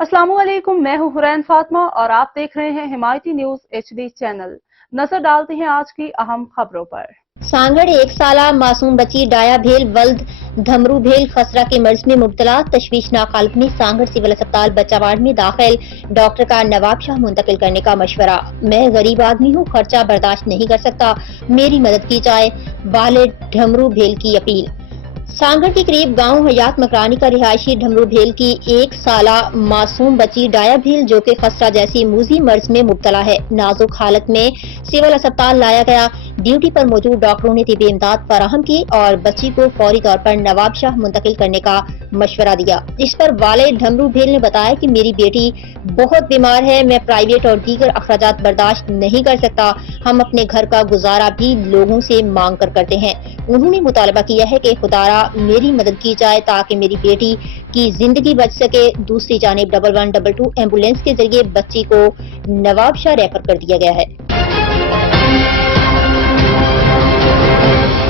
अस्सलाम वालेकुम, मैं हूं हुरैन फातिमा और आप देख रहे हैं हिमायती न्यूज HD चैनल। नजर डालते हैं आज की अहम खबरों पर। सांगड़ 1 साला मासूम बच्ची डाया भेल वल्द धमरू भेल खसरा के मर्ज में मुब्तला। तशवीशनाक हालत में सांगड़ सिविल अस्पताल बच्चा वार्ड में दाखिल। डॉक्टर का नवाब शाह मुंतकिल करने का मशवरा। मैं गरीब आदमी हूँ, खर्चा बर्दाश्त नहीं कर सकता, मेरी मदद की जाए, वालिद धमरू भेल की अपील। सांगड़ के करीब गांव हयात मकरानी का रिहायशी धमरू भेल की 1 साला मासूम बच्ची डाया भेल जो कि खसरा जैसी मूजी मर्ज में मुब्तला है, नाजुक हालत में सिविल अस्पताल लाया गया। ड्यूटी पर मौजूद डॉक्टरों ने तिब्बी इमदाद फराहम की और बच्ची को फौरी तौर पर नवाब शाह मुंतकिल करने का मशवरा दिया। इस पर वालिद धमरू भेल ने बताया कि मेरी बेटी बहुत बीमार है, मैं प्राइवेट और दीगर अखराजात बर्दाश्त नहीं कर सकता, हम अपने घर का गुजारा भी लोगों से मांग कर करते हैं। उन्होंने मुतालबा किया है कि खुदारा मेरी मदद की जाए ताकि मेरी बेटी की जिंदगी बच सके। दूसरी जानिब 1122 एम्बुलेंस के जरिए बच्ची को नवाब शाह रेफर कर दिया गया है।